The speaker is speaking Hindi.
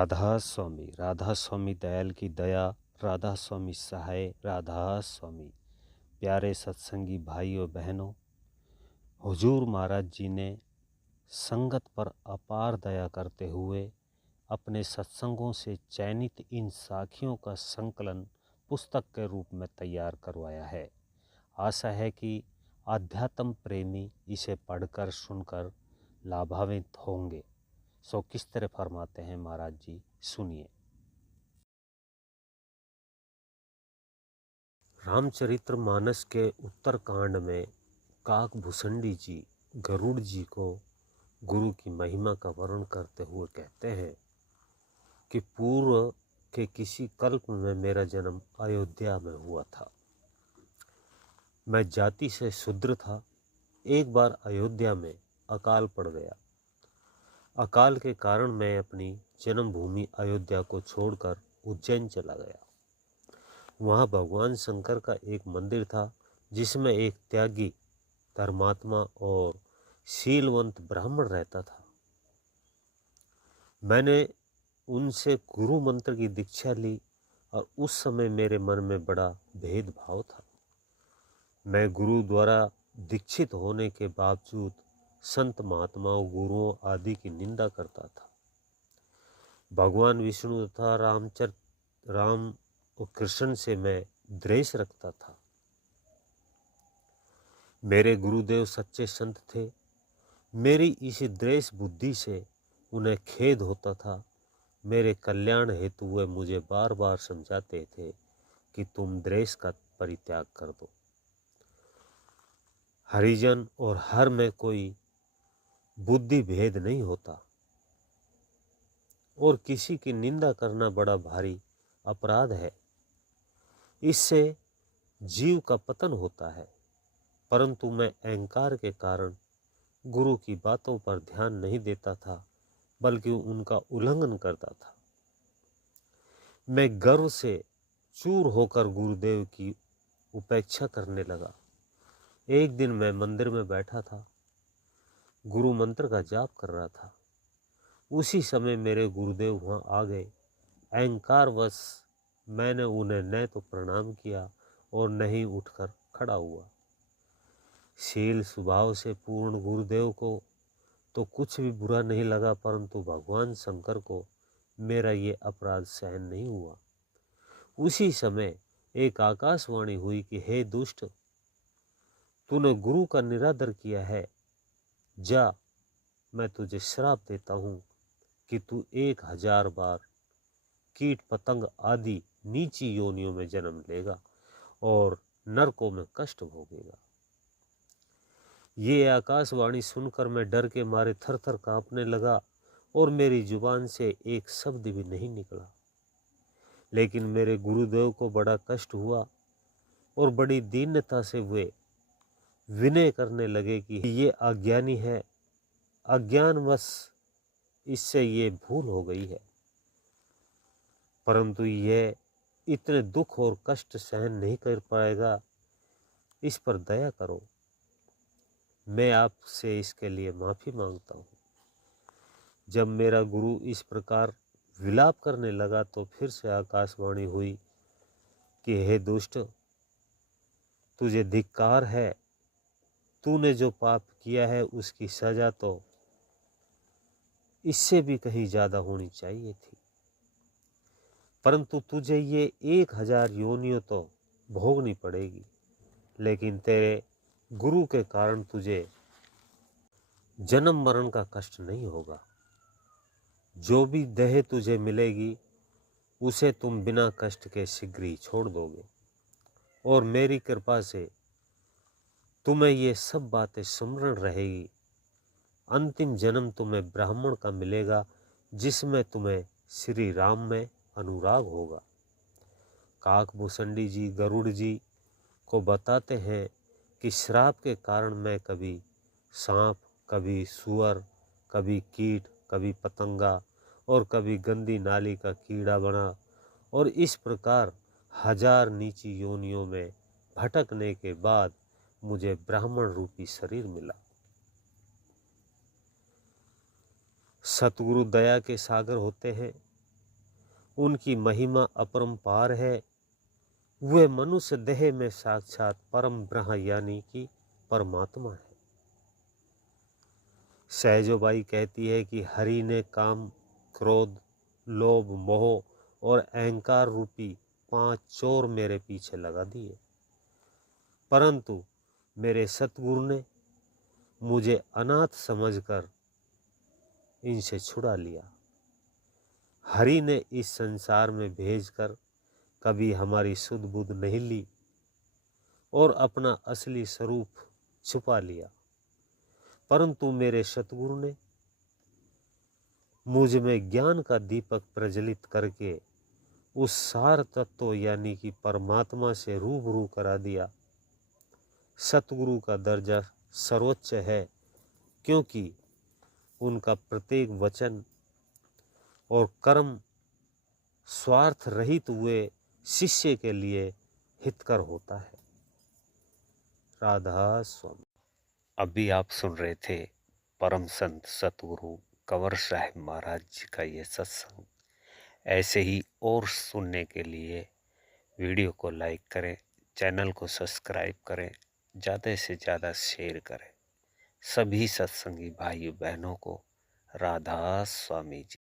राधा स्वामी दयाल की दया, राधा स्वामी सहाय, राधा स्वामी। प्यारे सत्संगी भाइयों बहनों, हुजूर महाराज जी ने संगत पर अपार दया करते हुए अपने सत्संगों से चयनित इन साखियों का संकलन पुस्तक के रूप में तैयार करवाया है। आशा है कि आध्यात्म प्रेमी इसे पढ़कर सुनकर लाभान्वित होंगे। सो किस तरह फरमाते हैं महाराज जी, सुनिए। रामचरित्र मानस के उत्तर कांड में काकभूषणी जी गरुड़ जी को गुरु की महिमा का वर्णन करते हुए कहते हैं कि पूर्व के किसी कल्प में मेरा जन्म अयोध्या में हुआ था। मैं जाति से शूद्र था। एक बार अयोध्या में अकाल पड़ गया। अकाल के कारण मैं अपनी जन्मभूमि अयोध्या को छोड़कर उज्जैन चला गया। वहाँ भगवान शंकर का एक मंदिर था जिसमें एक त्यागी, धर्मात्मा और शीलवंत ब्राह्मण रहता था। मैंने उनसे गुरु मंत्र की दीक्षा ली और उस समय मेरे मन में बड़ा भेदभाव था। मैं गुरु द्वारा दीक्षित होने के बावजूद संत महात्माओं, गुरुओं आदि की निंदा करता था। भगवान विष्णु तथा राम और कृष्ण से मैं द्वेष रखता था। मेरे गुरुदेव सच्चे संत थे। मेरी इस द्वेष बुद्धि से उन्हें खेद होता था। मेरे कल्याण हेतु वे मुझे बार बार समझाते थे कि तुम द्वेष का परित्याग कर दो। हरिजन और हर में कोई बुद्धि भेद नहीं होता और किसी की निंदा करना बड़ा भारी अपराध है। इससे जीव का पतन होता है। परंतु मैं अहंकार के कारण गुरु की बातों पर ध्यान नहीं देता था, बल्कि उनका उल्लंघन करता था। मैं गर्व से चूर होकर गुरुदेव की उपेक्षा करने लगा। एक दिन मैं मंदिर में बैठा था, गुरु मंत्र का जाप कर रहा था। उसी समय मेरे गुरुदेव वहाँ आ गए। अहंकारवश मैंने उन्हें न तो प्रणाम किया और न ही उठकर खड़ा हुआ। शील स्वभाव से पूर्ण गुरुदेव को तो कुछ भी बुरा नहीं लगा, परंतु भगवान शंकर को मेरा ये अपराध सहन नहीं हुआ। उसी समय एक आकाशवाणी हुई कि हे दुष्ट, तूने गुरु का निरादर किया है। जा, मैं तुझे श्राप देता हूँ कि तू 1000 बार कीट पतंग आदि नीची योनियों में जन्म लेगा और नरकों में कष्ट भोगेगा। ये आकाशवाणी सुनकर मैं डर के मारे थर थर कांपने लगा और मेरी जुबान से एक शब्द भी नहीं निकला। लेकिन मेरे गुरुदेव को बड़ा कष्ट हुआ और बड़ी दीनता से वे विनय करने लगे कि ये अज्ञानी है, अज्ञानवश इससे ये भूल हो गई है, परंतु यह इतने दुख और कष्ट सहन नहीं कर पाएगा। इस पर दया करो। मैं आपसे इसके लिए माफ़ी मांगता हूँ। जब मेरा गुरु इस प्रकार विलाप करने लगा तो फिर से आकाशवाणी हुई कि हे दुष्ट, तुझे धिक्कार है। तूने जो पाप किया है उसकी सजा तो इससे भी कहीं ज़्यादा होनी चाहिए थी, परंतु तुझे ये 1000 योनियों तो भोगनी पड़ेगी। लेकिन तेरे गुरु के कारण तुझे जन्म मरण का कष्ट नहीं होगा। जो भी देह तुझे मिलेगी उसे तुम बिना कष्ट के शीघ्र ही छोड़ दोगे और मेरी कृपा से तुम्हें ये सब बातें स्मरण रहेगी। अंतिम जन्म तुम्हें ब्राह्मण का मिलेगा जिसमें तुम्हें श्री राम में अनुराग होगा। काकभूषणी जी गरुड़ जी को बताते हैं कि श्राप के कारण मैं कभी सांप, कभी सुअर, कभी कीट, कभी पतंगा और कभी गंदी नाली का कीड़ा बना और इस प्रकार 1000 नीची योनियों में भटकने के बाद मुझे ब्राह्मण रूपी शरीर मिला। सतगुरु दया के सागर होते हैं। उनकी महिमा अपरंपार है। वे मनुष्य देह में साक्षात परम ब्रह्म यानी कि परमात्मा है। सहजोबाई कहती है कि हरि ने काम, क्रोध, लोभ, मोह और अहंकार रूपी 5 चोर मेरे पीछे लगा दिए, परंतु मेरे सतगुरु ने मुझे अनाथ समझकर इनसे छुड़ा लिया। हरि ने इस संसार में भेजकर कभी हमारी सुध बुध नहीं ली और अपना असली स्वरूप छुपा लिया, परंतु मेरे सतगुरु ने मुझ में ज्ञान का दीपक प्रज्वलित करके उस सार तत्व यानी कि परमात्मा से रूबरू करा दिया। सतगुरु का दर्जा सर्वोच्च है, क्योंकि उनका प्रत्येक वचन और कर्म स्वार्थ रहित हुए शिष्य के लिए हितकर होता है। राधा स्वामी। अभी आप सुन रहे थे परम संत सतगुरु कंवर साहिब महाराज जी का ये सत्संग। ऐसे ही और सुनने के लिए वीडियो को लाइक करें, चैनल को सब्सक्राइब करें, ज़्यादा से ज़्यादा शेयर करें। सभी सत्संगी भाइयों बहनों को राधा स्वामी जी।